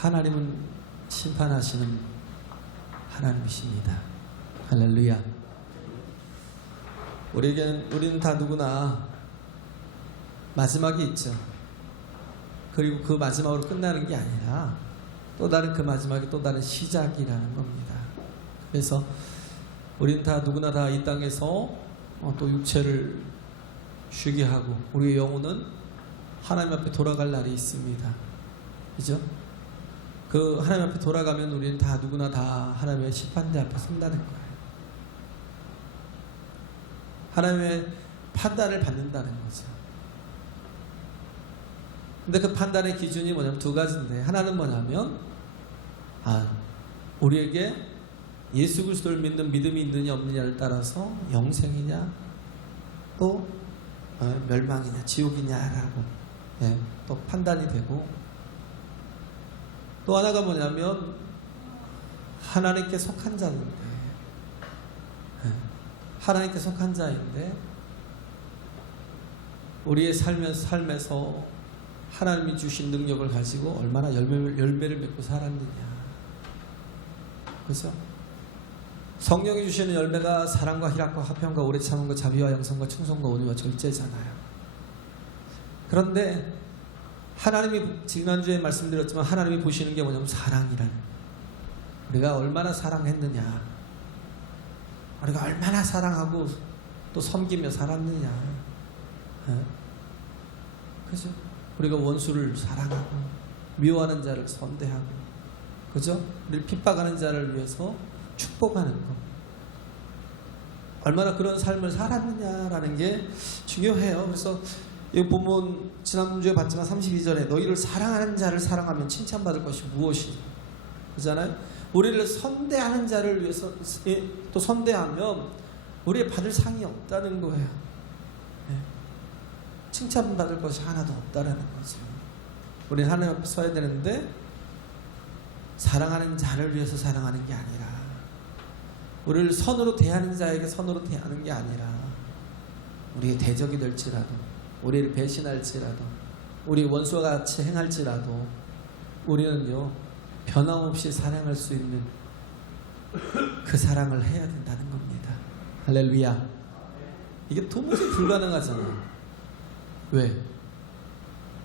하나님은 심판하시는 하나님이십니다. 할렐루야. 우리는 다 누구나 마지막이 있죠. 그리고 그 마지막으로 끝나는 게 아니라 또 다른 그 마지막이 또 다른 시작이라는 겁니다. 그래서 우리는 다 누구나 다 이 땅에서 또 육체를 쉬게 하고 우리의 영혼은 하나님 앞에 돌아갈 날이 있습니다. 그죠? 그 하나님 앞에 돌아가면 우리는 다 누구나 다 하나님의 심판대 앞에 선다는 거예요. 하나님의 판단을 받는다는 거죠. 근데 그 판단의 기준이 뭐냐면 두 가지인데, 하나는 뭐냐면 우리에게 예수 그리스도를 믿는 믿음이 있느냐 없느냐를 따라서 영생이냐 또 멸망이냐 지옥이냐라고 또 판단이 되고, 또 하나가 뭐냐면 하나님께 속한 자인데, 하나님께 속한 자인데 우리의 삶에서 하나님이 주신 능력을 가지고 얼마나 열매를 맺고 살았느냐. 그죠? 성령이 주시는 열매가 사랑과 희락과 화평과 오래 참음과 자비와 양선과 충성과 온유와 절제잖아요. 그런데 하나님이, 지난주에 말씀드렸지만 하나님이 보시는 게 뭐냐면 사랑이라는, 우리가 얼마나 사랑했느냐, 우리가 얼마나 사랑하고 또 섬기며 살았느냐. 그죠? 우리가 원수를 사랑하고 미워하는 자를 선대하고, 그죠? 우리를 핍박하는 자를 위해서 축복하는 것, 얼마나 그런 삶을 살았느냐라는 게 중요해요. 그래서 이 본문 지난주에 봤지만 32절에 너희를 사랑하는 자를 사랑하면 칭찬받을 것이 무엇이냐 그잖아요. 우리를 선대하는 자를 위해서 또 선대하면 우리의 받을 상이 없다는 거예요. 칭찬받을 것이 하나도 없다라는 거죠. 우리는 하나님 앞에 서야 되는데 사랑하는 자를 위해서 사랑하는 게 아니라, 우리를 선으로 대하는 자에게 선으로 대하는 게 아니라, 우리의 대적이 될지라도, 우리를 배신할지라도, 우리 원수와 같이 행할지라도 우리는요 변함없이 사랑할 수 있는 그 사랑을 해야 된다는 겁니다. 할렐루야. 이게 도무지 불가능하잖아요. 왜?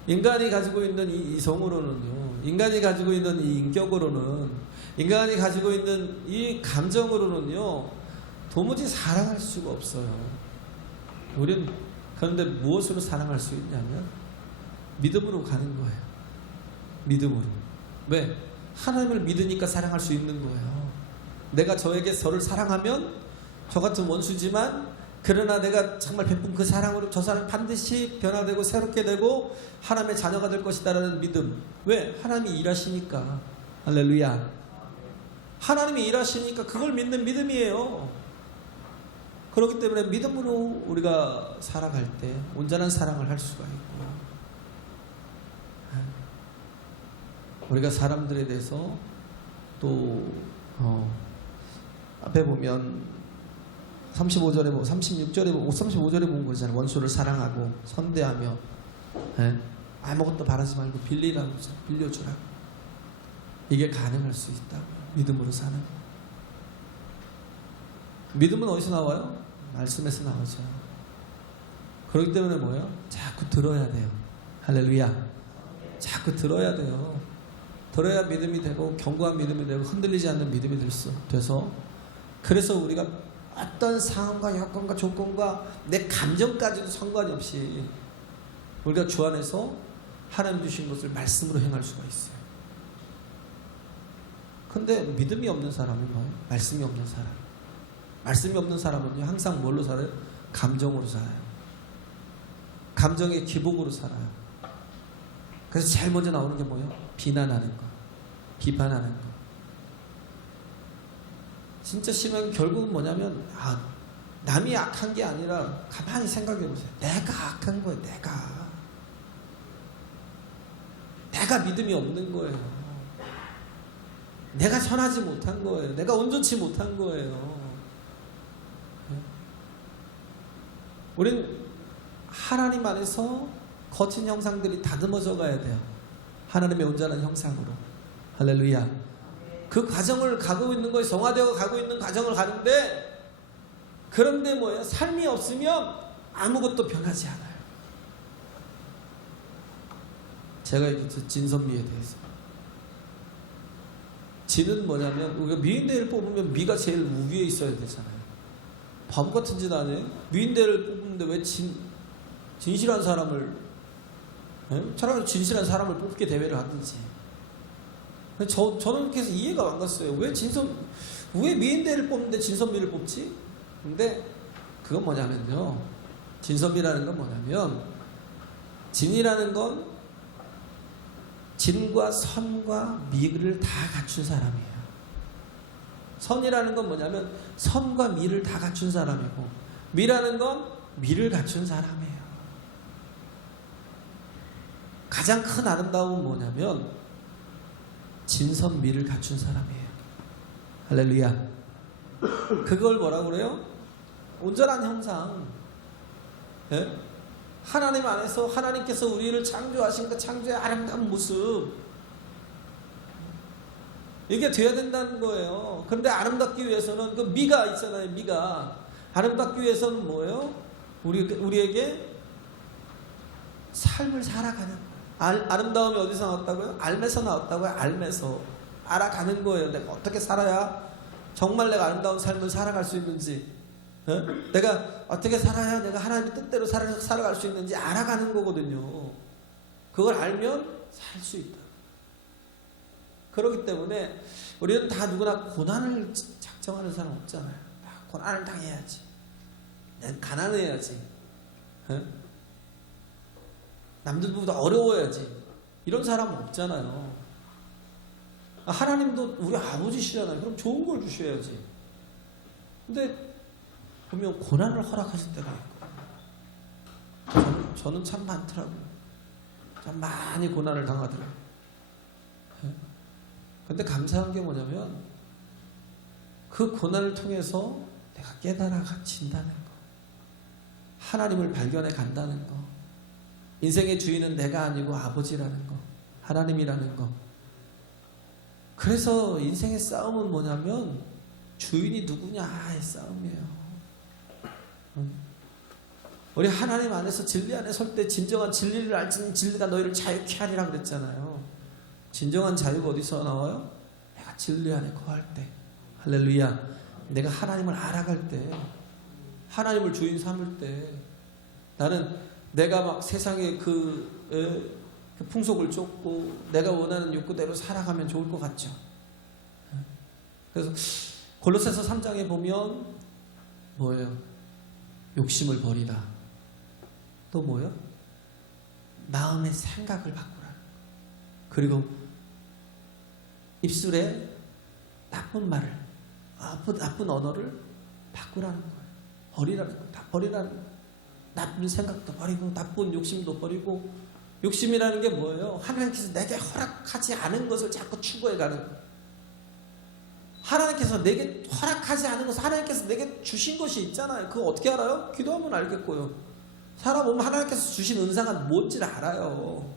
인간이 가지고 있는 이 이성으로는요, 인간이 가지고 있는 이 인격으로는, 인간이 가지고 있는 이 감정으로는요 도무지 사랑할 수가 없어요. 우리는 그런데 무엇으로 사랑할 수 있냐면 믿음으로 가는 거예요. 믿음으로. 왜? 하나님을 믿으니까 사랑할 수 있는 거예요. 내가 저에게 저를 사랑하면 저 같은 원수지만, 그러나 내가 정말 베푼 그 사랑으로 저 사람 반드시 변화되고 새롭게 되고 하나님의 자녀가 될 것이다라는 믿음. 왜? 하나님이 일하시니까. 할렐루야. 하나님이 일하시니까 그걸 믿는 믿음이에요. 그렇기 때문에 믿음으로 우리가 살아갈 때 온전한 사랑을 할 수가 있고, 우리가 사람들에 대해서 또 앞에 보면 35절에 보고 36절에 보고 35절에 보는 거잖아요. 원수를 사랑하고 선대하며 아무것도 바라지 말고 빌리라고, 빌려주라고. 이게 가능할 수 있다고. 믿음으로 사는 거. 믿음은 어디서 나와요? 말씀에서 나오죠. 그렇기 때문에 뭐예요? 자꾸 들어야 돼요. 할렐루야. 자꾸 들어야 돼요. 들어야 믿음이 되고 견고한 믿음이 되고 흔들리지 않는 믿음이 돼서, 그래서 우리가 어떤 상황과 여건과 조건과 내 감정까지도 상관이 없이 우리가 주 안에서 하나님 주신 것을 말씀으로 행할 수가 있어요. 근데 믿음이 없는 사람은 뭐예요? 말씀이 없는 사람. 말씀이 없는 사람은요 항상 뭘로 살아요? 감정으로 살아요. 감정의 기복으로 살아요. 그래서 제일 먼저 나오는 게 뭐예요? 비난하는 거, 비판하는 거. 진짜 심하게 결국은 뭐냐면 남이 악한 게 아니라 가만히 생각해 보세요. 내가 악한 거예요. 내가 믿음이 없는 거예요. 내가 선하지 못한 거예요. 내가 온전치 못한 거예요. 우린 하나님 안에서 거친 형상들이 다듬어져 가야 돼요. 하나님의 온전한 형상으로. 할렐루야. 그 과정을 가고 있는 거예요. 성화되어 가고 있는 과정을 가는데, 그런데 뭐예요? 삶이 없으면 아무것도 변하지 않아요. 제가 얘기했죠. 진선미에 대해서. 진은 뭐냐면, 우리가 미인대를 뽑으면 미가 제일 우위에 있어야 되잖아요. 바보 같은 짓 안 해요? 미인대를 뽑는데 왜 진실한 사람을, 차라리 진실한 사람을 뽑게 대회를 하든지. 저는 그래서 이해가 안 갔어요. 왜 미인대를 뽑는데 진선미를 뽑지? 근데 그건 뭐냐면요. 진선미라는 건 뭐냐면, 진이라는 건 진과 선과 미를 다 갖춘 사람이에요. 선이라는 건 뭐냐면 선과 미를 다 갖춘 사람이고, 미라는 건 미를 갖춘 사람이에요. 가장 큰 아름다움은 뭐냐면 진선미를 갖춘 사람이에요. 할렐루야. 그걸 뭐라고 그래요? 온전한 형상. 예? 하나님 안에서 하나님께서 우리를 창조하신 그 창조의 아름다운 모습, 이게 돼야 된다는 거예요. 그런데 아름답기 위해서는 그 미가 있잖아요. 미가 아름답기 위해서는 뭐예요? 우리에게 삶을 살아가는, 아름다움이 어디서 나왔다고요? 알면서 나왔다고요. 알면서 알아가는 거예요. 내가 어떻게 살아야 정말 내가 아름다운 삶을 살아갈 수 있는지, 내가 어떻게 살아야 내가 하나님의 뜻대로 살아갈 수 있는지 알아가는 거거든요. 그걸 알면 살 수 있다. 그렇기 때문에 우리는 다 누구나 고난을 작정하는 사람 없잖아요. 다 고난을 당해야지, 난 가난해야지, 남들보다 어려워야지, 이런 사람은 없잖아요. 하나님도 우리 아버지시잖아요. 그럼 좋은 걸 주셔야지. 근데 보면 고난을 허락하실 때가 있고, 저는 참 많더라고요. 참 많이 고난을 당하더라고요. 근데 감사한 게 뭐냐면 그 고난을 통해서 내가 깨달아진다는 거, 하나님을 발견해 간다는 거, 인생의 주인은 내가 아니고 아버지라는 거, 하나님이라는 거. 그래서 인생의 싸움은 뭐냐면 주인이 누구냐의 싸움이에요. 우리 하나님 안에서 진리 안에 설 때 진정한 진리를 알지는 진리가 너희를 자유케 하리라 그랬잖아요. 진정한 자유가 어디서 나와요? 내가 진리 안에 거할 때. 할렐루야. 내가 하나님을 알아갈 때, 하나님을 주인 삼을 때, 나는 내가 막 세상의 그 풍속을 쫓고 내가 원하는 욕구대로 살아가면 좋을 것 같죠. 그래서 골로새서 3장에 보면 뭐예요? 욕심을 버리라. 또 뭐예요? 마음의 생각을 바꾸라. 그리고 입술에 나쁜 말을, 나쁜 언어를 바꾸라는 거예요. 버리라는 거예요. 다 버리라는 거예요. 나쁜 생각도 버리고 나쁜 욕심도 버리고. 욕심이라는 게 뭐예요? 하나님께서 내게 허락하지 않은 것을 자꾸 추구해 가는 거예요. 하나님께서 내게 허락하지 않은 것을 하나님께서 내게 주신 것이 있잖아요. 그거 어떻게 알아요? 기도하면 알겠고요. 살아보면 하나님께서 주신 은사가 뭔지를 알아요.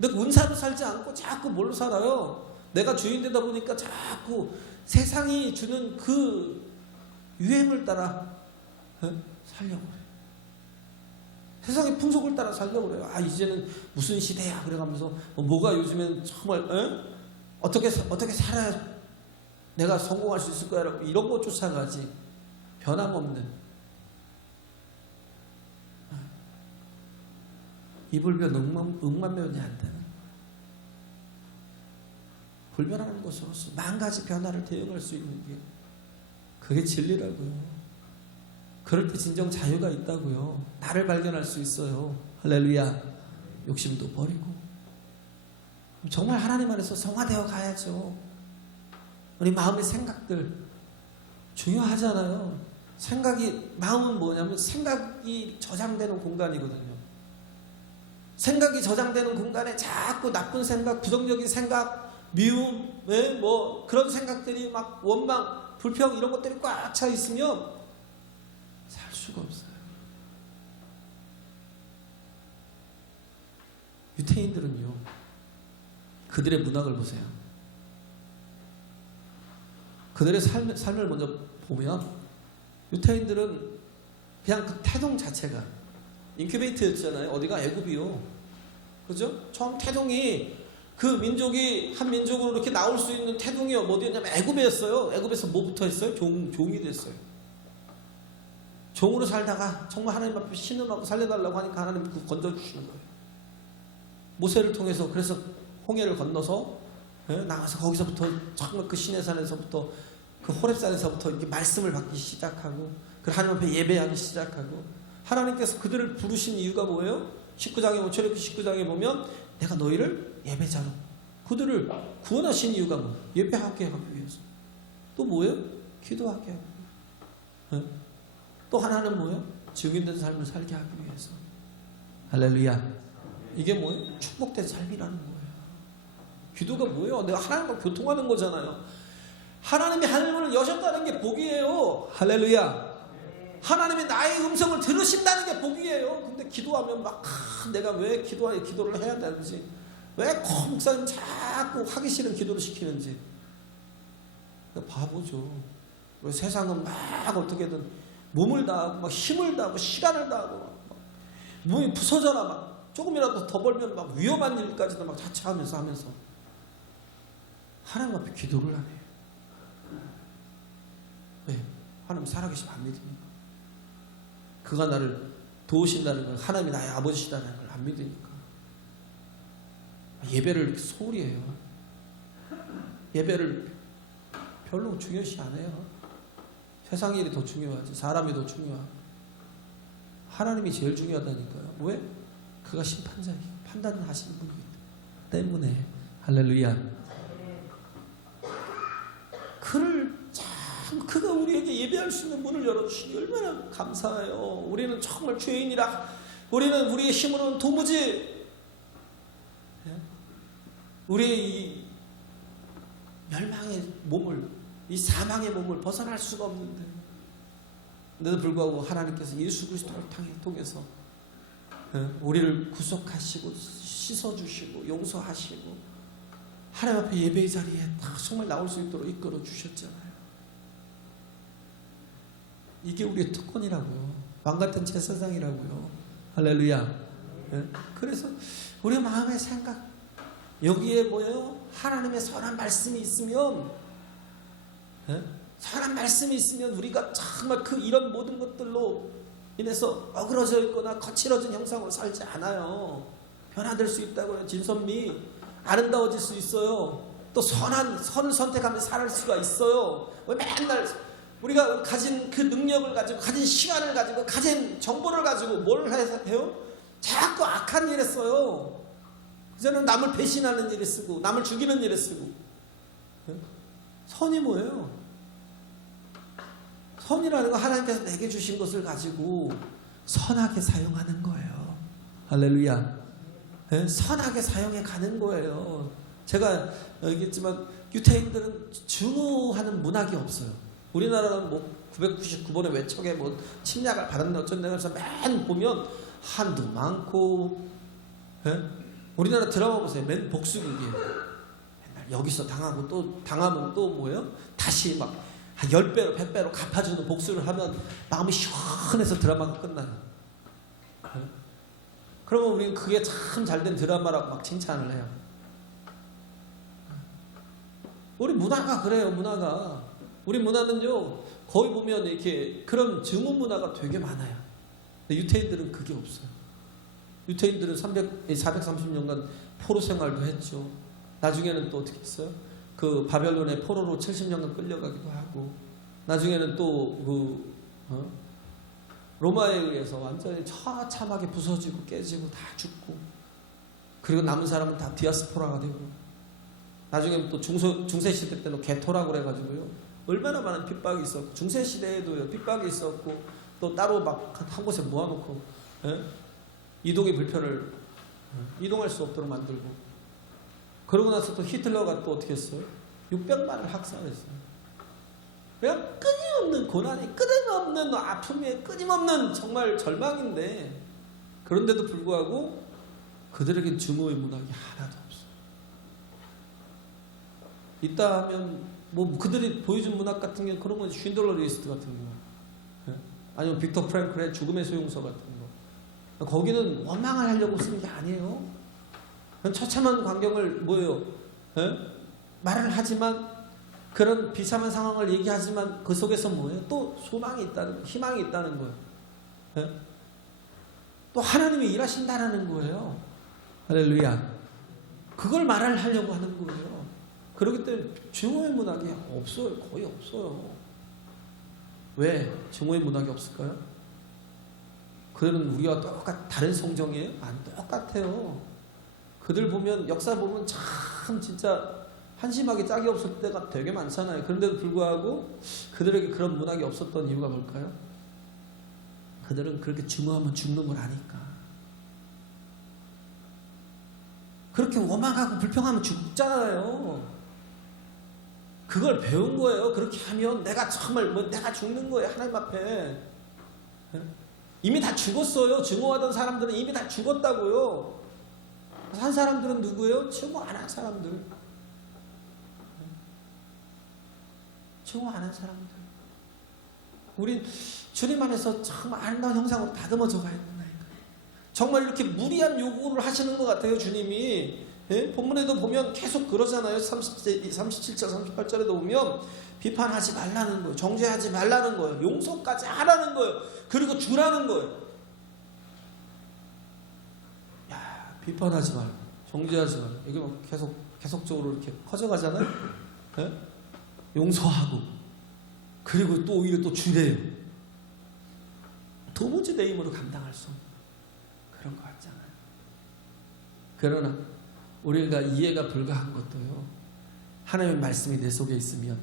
근데 그 은사로 살지 않고 자꾸 뭘로 살아요? 내가 주인 되다 보니까 자꾸 세상이 주는 그 유행을 따라 살려고 그래요. 세상의 풍속을 따라 살려고 그래요. 이제는 무슨 시대야 그래가면서 뭐가 요즘엔 정말 어떻게 살아야 내가 성공할 수 있을 거야, 이런 거 쫓아가지. 변함없는 이불변 응만면이 안 되는, 불변하는 것으로서 만 가지 변화를 대응할 수 있는 게, 그게 진리라고요. 그럴 때 진정 자유가 있다고요. 나를 발견할 수 있어요. 할렐루야. 욕심도 버리고 정말 하나님 안에서 성화되어 가야죠. 우리 마음의 생각들 중요하잖아요. 마음은 뭐냐면 생각이 저장되는 공간이거든요. 생각이 저장되는 공간에 자꾸 나쁜 생각, 부정적인 생각, 미움, 뭐 그런 생각들이 막 원망, 불평 이런 것들이 꽉 차 있으면 살 수가 없어요. 유태인들은요, 그들의 문학을 보세요. 그들의 삶을 먼저 보면 유태인들은 그냥 그 태동 자체가 인큐베이트였잖아요. 어디가 애굽이요. 그죠? 처음 태동이 그 민족이 한 민족으로 이렇게 나올 수 있는 태동이 어디였냐면 애굽이었어요. 애굽에서 뭐부터 했어요? 종이 됐어요. 종으로 살다가 정말 하나님 앞에 신음하고 살려달라고 하니까 하나님 그 건져주시는 거예요. 모세를 통해서 그래서 홍해를 건너서 나가서 거기서부터 정말 그 시내산에서부터 그 호렙산에서부터 이렇게 말씀을 받기 시작하고 그 하나님 앞에 예배하기 시작하고 하나님께서 그들을 부르신 이유가 뭐예요? 19장에 출애굽기 19장에 보면 내가 너희를 예배자로 그들을 구원하신 이유가 뭐? 예배하게 하기 위해서. 또 뭐예요? 기도하게 하기 위해서. 또 하나는 뭐예요? 증인된 삶을 살게 하기 위해서. 할렐루야. 이게 뭐예요? 축복된 삶이라는 거예요. 기도가 뭐예요? 내가 하나님과 교통하는 거잖아요. 하나님이 하늘문을 여셨다는 게 복이에요. 할렐루야. 하나님이 나의 음성을 들으신다는 게 복이에요. 근데 기도하면 막 내가 왜 기도를 해야 되는지, 왜 목사님 자꾸 하기 싫은 기도를 시키는지. 바보죠. 왜 세상은 막 어떻게든 몸을 다하고 막 힘을 다하고 시간을 다하고 막 몸이 부서져라 막 조금이라도 더 벌면 막 위험한 일까지도 막 자처하면서 하면서 하나님 앞에 기도를 안 해요. 왜? 하나님 살아계시면 안 믿으니까. 그가 나를 도우신다는 걸, 하나님이 나의 아버지시다는 걸 안 믿으니까. 예배를 소홀히 해요. 예배를 별로 중요시 안 해요. 세상 일이 더 중요하지. 사람이 더 중요하고. 하나님이 제일 중요하다니까요. 왜? 그가 심판자이고 판단하시는 분이기 때문에. 할렐루야. 그가 우리에게 예배할 수 있는 문을 열어주시니 얼마나 감사해요. 우리는 정말 죄인이라 우리는 우리의 힘으로는 도무지 우리의 이 멸망의 몸을, 이 사망의 몸을 벗어날 수가 없는데, 그런데도 불구하고 하나님께서 예수 그리스도를 통해서 우리를 구속하시고 씻어주시고 용서하시고 하나님 앞에 예배의 자리에 정말 나올 수 있도록 이끌어 주셨잖아요. 이게 우리의 특권이라고요. 왕같은 제사장이라고요. 할렐루야. 그래서 우리 마음의 생각, 여기에 뭐예요? 하나님의 선한 말씀이 있으면, 선한 말씀이 있으면 우리가 정말 이런 모든 것들로 인해서 어그러져 있거나 거칠어진 형상으로 살지 않아요. 변화될 수 있다고요. 진선미 아름다워질 수 있어요. 또 선을 선택하며 살 수가 있어요. 왜 맨날 우리가 가진 그 능력을 가지고, 가진 시간을 가지고, 가진 정보를 가지고 뭘 해요? 자꾸 악한 일에 써요. 그저는 남을 배신하는 일에 쓰고, 남을 죽이는 일에 쓰고. 선이 뭐예요? 선이라는 거 하나님께서 내게 주신 것을 가지고 선하게 사용하는 거예요. 할렐루야. 선하게 사용해 가는 거예요. 제가 얘기했지만 유태인들은 증오하는 문학이 없어요. 우리나라는 뭐 999번의 외척에 뭐 침략을 받았네 어쩐네 해서 맨 보면 한도 많고, 우리나라 드라마 보세요. 맨 복수극이에요. 맨날 여기서 당하고 또 당하면 또 뭐예요? 다시 막 한 10배로 100배로 갚아주는 복수를 하면 마음이 시원해서 드라마가 끝나요. 그러면 우리는 그게 참 잘된 드라마라고 막 칭찬을 해요. 우리 문화가 그래요. 문화가. 우리 문화는요, 거의 보면 이렇게 그런 증오 문화가 되게 많아요. 근데 유태인들은 그게 없어요. 유태인들은 430년간 포로 생활도 했죠. 나중에는 또 어떻게 했어요? 그 바벨론의 포로로 70년간 끌려가기도 하고, 나중에는 또 로마에 의해서 완전히 처참하게 부서지고 깨지고 다 죽고, 그리고 남은 사람은 다 디아스포라가 되고, 나중에는 또 중세시대 때는 개토라고 그래가지고요, 얼마나 많은 핍박이 있었고, 중세시대에도요 핍박이 있었고, 또 따로 막 한 곳에 모아놓고 이동의 불편을 이동할 수 없도록 만들고, 그러고 나서 또 히틀러가 또 어떻게 했어요? 600만을 학살했어요. 그냥 끊임없는 고난이, 끊임없는 아픔이, 끊임없는 정말 절망인데, 그런데도 불구하고 그들에겐 증오의 문학이 하나도 없어요. 있다 하면 뭐 그들이 보여준 문학 같은 게 그런 건 쉰들러 리스트 같은 거, 아니면 빅터 프랭클의 죽음의 소용서 같은 거. 거기는 원망을 하려고 쓰는 게 아니에요. 처참한 광경을 뭐예요? 말을 하지만 그런 비참한 상황을 얘기하지만 그 속에서 뭐예요? 또 소망이 있다는 거예요. 희망이 있다는 거예요. 또 하나님이 일하신다라는 거예요. 할렐루야. 그걸 말을 하려고 하는 거예요. 그렇기 때문에 증오의 문학이 없어요. 거의 없어요. 왜 증오의 문학이 없을까요? 그들은 우리와 다른 성정이에요? 안 똑같아요. 그들 보면 역사 보면 참 진짜 한심하게 짝이 없을 때가 되게 많잖아요. 그런데도 불구하고 그들에게 그런 문학이 없었던 이유가 뭘까요? 그들은 그렇게 증오하면 죽는 걸 아니까. 그렇게 원망하고 불평하면 죽잖아요. 그걸 배운 거예요. 그렇게 하면 내가 정말 내가 죽는 거예요. 하나님 앞에. 이미 다 죽었어요. 증오하던 사람들은 이미 다 죽었다고요. 산 사람들은 누구예요? 증오 안 한 사람들. 증오 안 한 사람들. 우린 주님 안에서 정말 아름다운 형상으로 다듬어져 가야 된다니까. 정말 이렇게 무리한 요구를 하시는 것 같아요, 주님이. 예? 본문에도 보면 계속 그러잖아요. 37절, 38절에도 보면 비판하지 말라는 거예요. 정죄하지 말라는 거예요. 용서까지 하라는 거예요. 그리고 주라는 거예요. 야, 비판하지 말고, 정죄하지 말고. 이게 막 계속적으로 이렇게 커져가잖아요. 예? 용서하고, 그리고 또 오히려 또 주래요. 도무지 내 힘으로 감당할 수 없는 그런 거 같잖아요. 그러나 우리가 이해가 불가한 것도요, 하나님의 말씀이 내 속에 있으면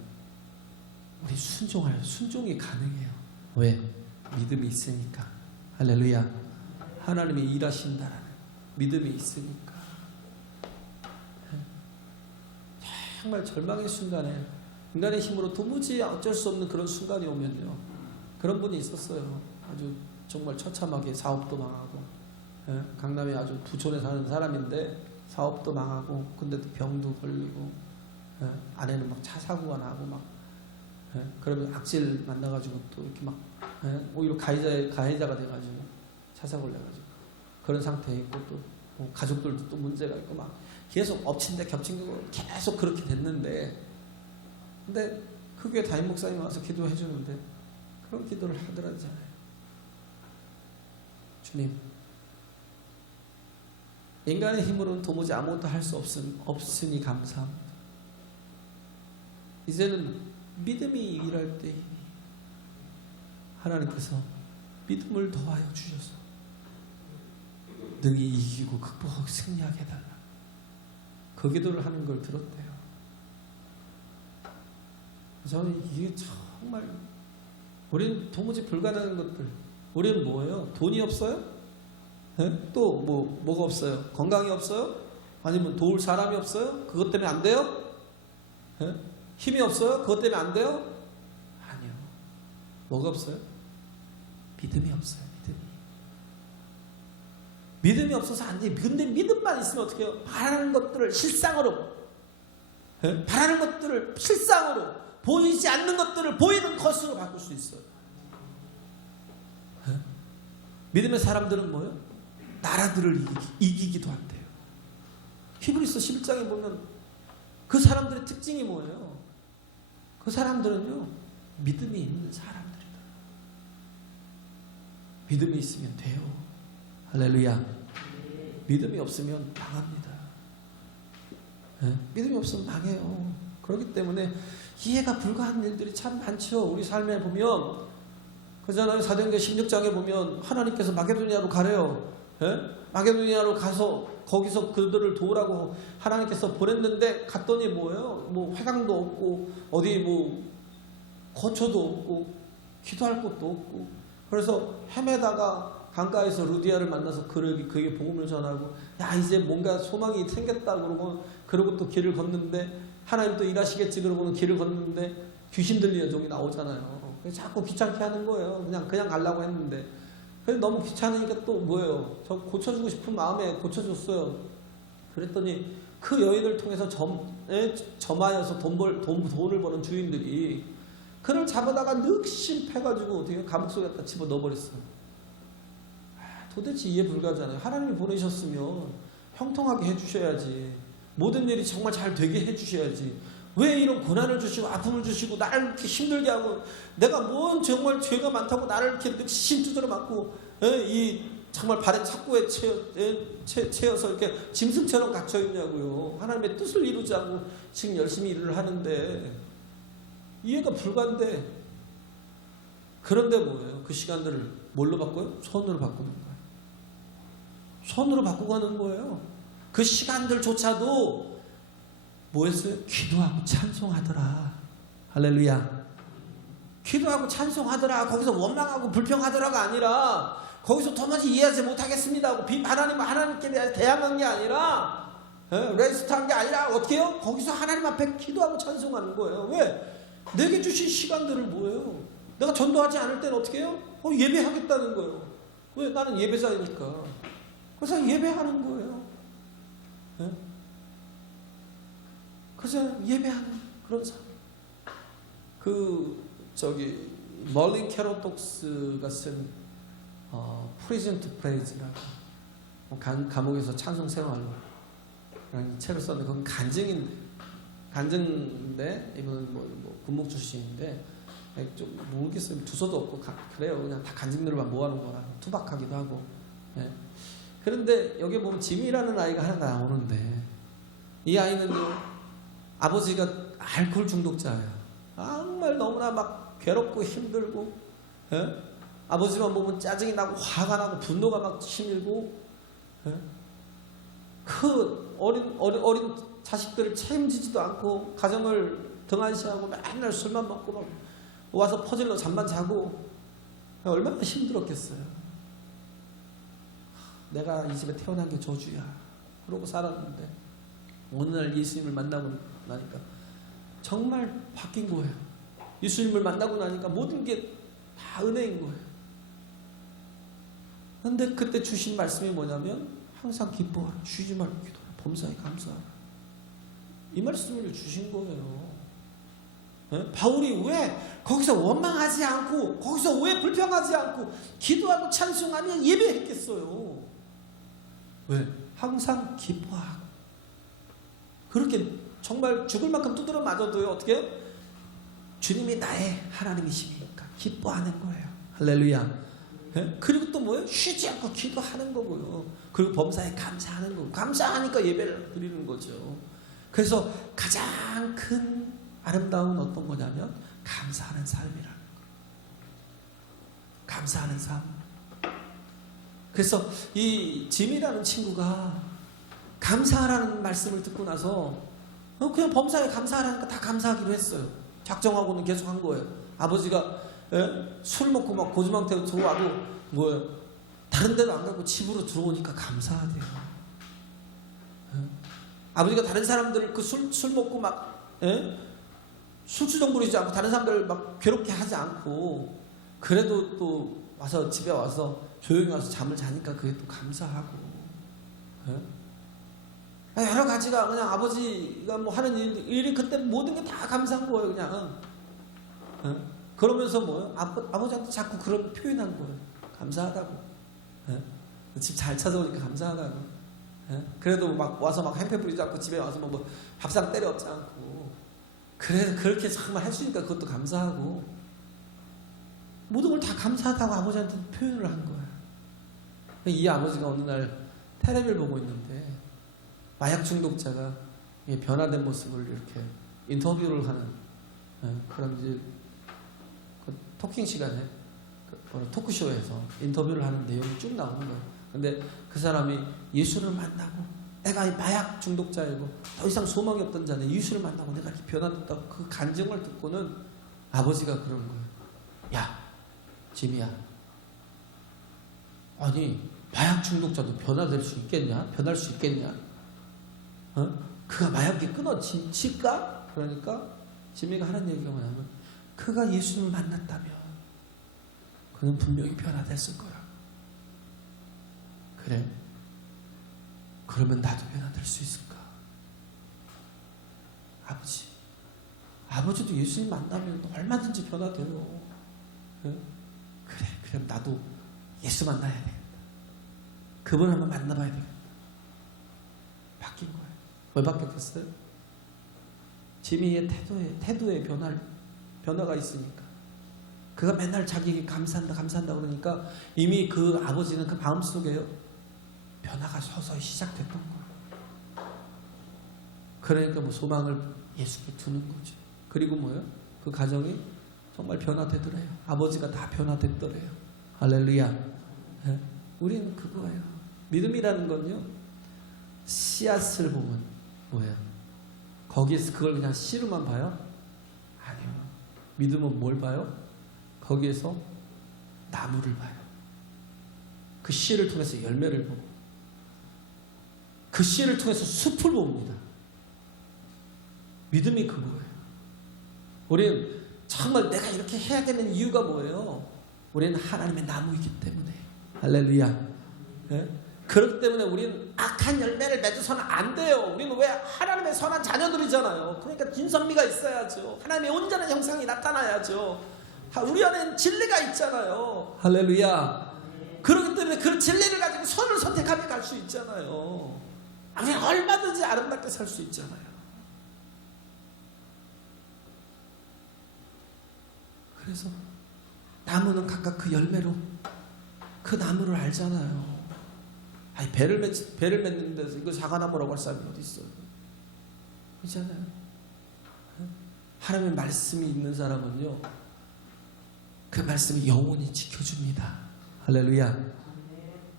우리 순종해요. 순종이 가능해요. 왜? 믿음이 있으니까. 할렐루야. 하나님이 일하신다라는 믿음이 있으니까. 정말 절망의 순간에 인간의 힘으로 도무지 어쩔 수 없는 그런 순간이 오면요, 그런 분이 있었어요. 아주 정말 처참하게 사업도 망하고, 강남에 아주 부촌에 사는 사람인데 사업도 망하고, 근데 또 병도 걸리고, 아내는 막 차 사고가 나고 막, 그러면 악질 만나가지고 또 이렇게 막 오히려 가해자가 돼가지고 차 사고를 내가지고 그런 상태에 있고, 또 뭐 가족들도 또 문제가 있고 막 계속 엎친 데 겹친 거 계속 그렇게 됐는데, 근데 그 교회 담임 목사님 와서 기도해 주는데 그런 기도를 하더라잖아요. 주님, 인간의 힘으로는 도무지 아무것도 할 수 없으니 감사합니다. 이제는 믿음이 일할 때이니 하나님께서 믿음을 더하여 주셔서 능히 이기고 극복하고 승리하게 해달라. 그 기도를 하는 걸 들었대요. 저는 이게 정말, 우리는 도무지 불가능한 것들, 우리는 뭐예요? 돈이 없어요? 또 뭐가 없어요? 건강이 없어요? 아니면 도울 사람이 없어요? 그것 때문에 안 돼요? 힘이 없어요? 그것 때문에 안 돼요? 아니요. 뭐가 없어요? 믿음이 없어요. 믿음이 없어서 안 돼요. 근데 믿음만 있으면 어떻게 해요? 바라는 것들을 실상으로, 바라는 것들을 실상으로, 보이지 않는 것들을 보이는 것으로 바꿀 수 있어요. 믿음의 사람들은 뭐예요? 나라들을 이기기도 한대요. 히브리서 11장에 보면 그 사람들의 특징이 뭐예요? 그 사람들은요, 믿음이 있는 사람들이다. 믿음이 있으면 돼요. 할렐루야. 믿음이 없으면 망합니다. 믿음이 없으면 망해요. 그렇기 때문에 이해가 불가한 일들이 참 많죠. 우리 삶에 보면 그잖아요. 사도행전 16장에 보면 하나님께서 마게도니아로 가래요. 마게도니아로 가서 거기서 그들을 도우라고 하나님께서 보냈는데, 갔더니 뭐예요? 뭐 회당도 없고 어디 뭐 거처도 없고 기도할 곳도 없고, 그래서 헤매다가 강가에서 루디아를 만나서 그에게 복음을 전하고, 야 이제 뭔가 소망이 생겼다 그러고 또 길을 걷는데, 하나님 또 일하시겠지 그러고는 길을 걷는데 귀신 들리는 종이 나오잖아요. 자꾸 귀찮게 하는 거예요. 그냥 가려고 했는데, 근데 너무 귀찮으니까 또 뭐예요? 저 고쳐주고 싶은 마음에 고쳐줬어요. 그랬더니 그 여인을 통해서 점하여서 돈을 버는 주인들이 그를 잡아다가 늑심패가지고 어떻게 감옥 속에다 집어 넣어버렸어요. 도대체 이해 불가잖아요. 하나님이 보내셨으면 형통하게 해주셔야지. 모든 일이 정말 잘 되게 해주셔야지. 왜 이런 고난을 주시고 아픔을 주시고 나를 이렇게 힘들게 하고 내가 뭔 정말 죄가 많다고 나를 이렇게 늑심 두드려 맞고 이 정말 발에 착고에 채여서 이렇게 짐승처럼 갇혀 있냐고요. 하나님의 뜻을 이루지 않고 지금 열심히 일을 하는데 이해가 불가인데, 그런데 뭐예요? 그 시간들을 뭘로 바꿔요? 손으로 바꾸는 거예요. 손으로 바꾸고 가는 거예요. 그 시간들조차도 뭐 했어요? 기도하고 찬송하더라. 할렐루야. 기도하고 찬송하더라. 거기서 원망하고 불평하더라가 아니라, 거기서 도무지 이해하지 못하겠습니다 하고 하나님께 대항한 게 아니라, 레스트한 게 아니라 어떻게 해요? 거기서 하나님 앞에 기도하고 찬송하는 거예요. 왜? 내게 주신 시간들을 뭐예요? 내가 전도하지 않을 때는 어떻게 해요? 예배하겠다는 거예요. 왜? 나는 예배자이니까. 그래서 예배하는 거예요. 그래서 예배하는 그런 삶. 멀린 캐로톡스가 쓴 프리즌 투 프레이즈라고 감옥에서 찬송 생활로 그런 책을 썼는데, 그건 간증인데 이분은 뭐 군목 출신인데 좀 모르겠어요. 주소도 없고 그래요. 그냥 다 간증들만 모아놓은 거라 투박하기도 하고. 그런데 여기 보면 짐이라는 아이가 하나 나오는데, 이 아이는요, 아버지가 알코올 중독자예요. 정말 너무나 막 괴롭고 힘들고, 아버지만 보면 짜증이 나고 화가 나고 분노가 막 치밀고, 그 어린 자식들을 책임지지도 않고 가정을 등한시하고 맨날 술만 먹고 막 와서 퍼질러 잠만 자고, 얼마나 힘들었겠어요. 내가 이 집에 태어난 게 저주야 그러고 살았는데, 어느 날 예수님을 만나고 나니까 정말 바뀐 거예요. 예수님을 만나고 나니까 모든 게 다 은혜인 거예요. 근데 그때 주신 말씀이 뭐냐면, 항상 기뻐하라, 쉬지 말고 기도하라, 범사에 감사하라. 이 말씀을 주신 거예요. 바울이 왜 거기서 원망하지 않고, 거기서 왜 불평하지 않고 기도하고 찬송하며 예배했겠어요? 왜? 항상 기뻐하고. 그렇게 정말 죽을 만큼 두드려 맞아도요, 어떻게? 주님이 나의 하나님이시니까 기뻐하는 거예요. 할렐루야. 그리고 또 뭐예요? 쉬지 않고 기도하는 거고요. 그리고 범사에 감사하는 거고, 감사하니까 예배를 드리는 거죠. 그래서 가장 큰 아름다운 어떤 거냐면 감사하는 삶이라는 거예요. 감사하는 삶. 그래서 이 짐이라는 친구가 감사하라는 말씀을 듣고 나서 그냥 범사에 감사하라니까 다 감사하기로 했어요. 작정하고는 계속 한 거예요. 아버지가 술 먹고 막 고주망태로 들어와도 뭐예요? 다른 데도 안 가고 집으로 들어오니까 감사하대요. 아버지가 다른 사람들을 그 술 먹고 막 술주정 부리지 않고 다른 사람들을 막 괴롭게 하지 않고, 그래도 또 와서 집에 와서 조용히 와서 잠을 자니까 그게 또 감사하고, 여러 가지가 그냥 아버지가 뭐 하는 일이 그때 모든 게 다 감사한 거예요. 그냥 그러면서 뭐예요? 아버지한테 자꾸 그런 표현한 거예요. 감사하다고. 집 잘 찾아오니까 감사하다고. 그래도 막 와서 막 햄페 뿌리지 않고 집에 와서 뭐 밥상 때려엎지 않고, 그래도 그렇게 정말 해주니까 그것도 감사하고, 모든 걸 다 감사하다고 아버지한테 표현을 한 거예요. 이 아버지가 어느 날 텔레비를 보고 있는데 마약 중독자가 변화된 모습을 이렇게 인터뷰를 하는 그런 이제 그 토킹 시간에 토크쇼에서 인터뷰를 하는 내용이 쭉 나오는 거예요. 근데 그 사람이 예수를 만나고, 내가 마약 중독자이고 더 이상 소망이 없던 자네 예수를 만나고 내가 이렇게 변화됐다고 그 간증을 듣고는 아버지가 그런 거예요. 야, 짐이야. 아니, 마약 중독자도 변화될 수 있겠냐? 변할 수 있겠냐? 그가 마약이 끊어질까? 그러니까 지미가 하는 얘기가 뭐냐면, 그가 예수님을 만났다면 그는 분명히 변화됐을 거야. 그래? 그러면 나도 변화될 수 있을까? 아버지도 예수님 만나면 얼마든지 변화돼요. 예? 그래, 그럼 나도 예수 만나야 되겠다. 그분 한번 만나봐야 되겠다. 바뀐 거예요. 왜 바뀌었겠어요? 지미의 태도에 변화가 있으니까. 그가 맨날 자기에게 감사한다 그러니까 이미 그 아버지는 그 마음속에요, 변화가 서서히 시작됐던 거예요. 그러니까 뭐 소망을 예수께 두는 거죠. 그리고 뭐예요? 그 가정이 정말 변화되더래요. 아버지가 다 변화됐더래요. 할렐루야. 네? 우리는 그거예요. 믿음이라는 건요, 씨앗을 보면 뭐예요? 거기에서 그걸 그냥 씨로만 봐요? 아니요. 믿음은 뭘 봐요? 거기에서 나무를 봐요. 그 씨를 통해서 열매를 보고, 그 씨를 통해서 숲을 봅니다. 믿음이 그거예요. 우리는 정말 내가 이렇게 해야 되는 이유가 뭐예요? 우리는 하나님의 나무이기 때문에. 할렐루야. 네? 그렇기 때문에 우리는 악한 열매를 맺어서는 안 돼요. 우리는 왜 하나님의 선한 자녀들이잖아요. 그러니까 진선미가 있어야죠. 하나님의 온전한 형상이 나타나야죠. 우리 안에는 진리가 있잖아요. 할렐루야. 그렇기 때문에 그 진리를 가지고 선을 선택하며 갈 수 있잖아요. 우리는 얼마든지 아름답게 살 수 있잖아요. 그래서 나무는 각각 그 열매로 그 나무를 알잖아요. 아니, 배를 맺는 데서 이거 사과나무라고 할 사람이 어디 있어요? 그렇잖아요. 하나님의 말씀이 있는 사람은요, 그 말씀이 영원히 지켜줍니다. 할렐루야.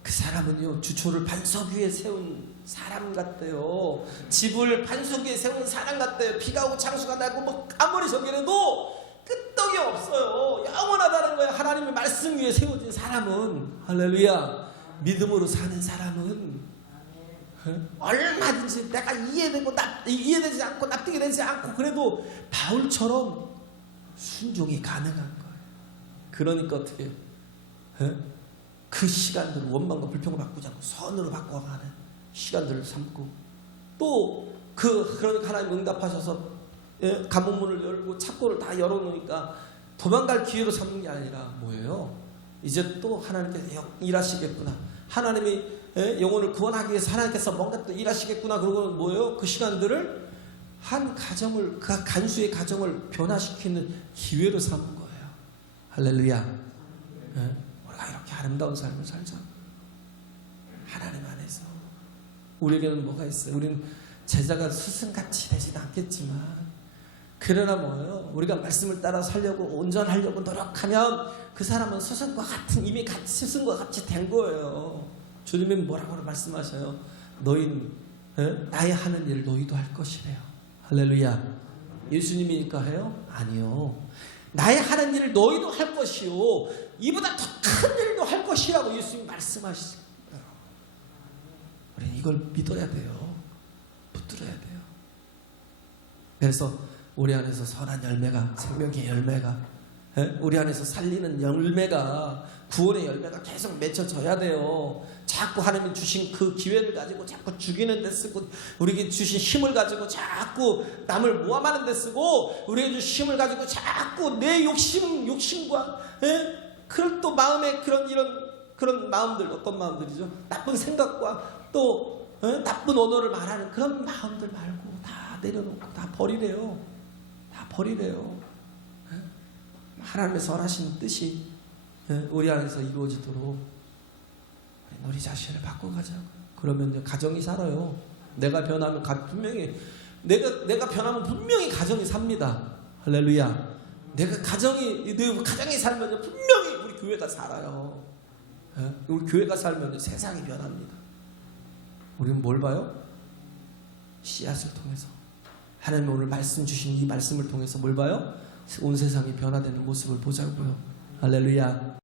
그 사람은요, 주초를 반석 위에 세운 사람 같대요. 집을 반석 위에 세운 사람 같대요. 비가 오고 창수가 나고 뭐 아무리 저기라도 끄떡이 없어요. 영원하다는 거예요. 하나님의 말씀 위에 세워진 사람은. 할렐루야. 믿음으로 사는 사람은 얼마든지 내가 이해되지 않고 납득이 되지 않고 그래도 바울처럼 순종이 가능한 거예요. 그러니까 어떻게 해요? 그 시간들을 원망과 불평을 바꾸지 않고 선으로 바꿔가는 시간들을 삼고, 또 그러니까 하나님 응답하셔서 감옥문을 열고 창고를 다 열어놓으니까 도망갈 기회로 삼는 게 아니라 뭐예요? 이제 또 하나님께서 일하시겠구나. 하나님이 영혼을 구원하기 위해서 하나님께서 뭔가 또 일하시겠구나. 그러고 뭐예요? 그 시간들을 한 가정을, 그 간수의 가정을 변화시키는 기회로 삼은 거예요. 할렐루야. 우리가 이렇게 아름다운 삶을 살자. 하나님 안에서. 우리에게는 뭐가 있어요? 우리는 제자가 스승같이 되지는 않겠지만, 그러나 뭐예요? 우리가 말씀을 따라 살려고 온전하려고 노력하면 그 사람은 스승과 같은, 이미 같이 스승과 같이 된 거예요. 주님이 뭐라고 말씀하셔요? 너희는 나의 하는 일을 너희도 할 것이래요. 할렐루야. 예수님이니까 해요? 아니요. 나의 하는 일을 너희도 할 것이요, 이보다 더 큰 일도 할 것이라고 예수님이 말씀하시죠. 우리는 이걸 믿어야 돼요. 붙들어야 돼요. 그래서 우리 안에서 선한 열매가, 생명의 열매가, 우리 안에서 살리는 열매가, 구원의 열매가 계속 맺혀져야 돼요. 자꾸 하나님이 주신 그 기회를 가지고 자꾸 죽이는 데 쓰고, 우리에게 주신 힘을 가지고 자꾸 남을 모함하는 데 쓰고, 우리에게 주신 힘을 가지고 자꾸 내 욕심과 그런 또 마음의 그런 마음들, 어떤 마음들이죠? 나쁜 생각과 또 나쁜 언어를 말하는 그런 마음들 말고 다 내려놓고 다 버리래요. 다 버리래요. 하나님의 선하신 뜻이 우리 안에서 이루어지도록 우리 자신을 바꿔가자고요. 그러면 가정이 살아요. 내가 변하면 분명히 내가 변하면 분명히 가정이 삽니다. 할렐루야. 가정이 살면 분명히 우리 교회가 살아요. 우리 교회가 살면 세상이 변합니다. 우리는 뭘 봐요? 씨앗을 통해서. 하나님 오늘 말씀 주신 이 말씀을 통해서 뭘 봐요? 온 세상이 변화되는 모습을 보자고요. 할렐루야.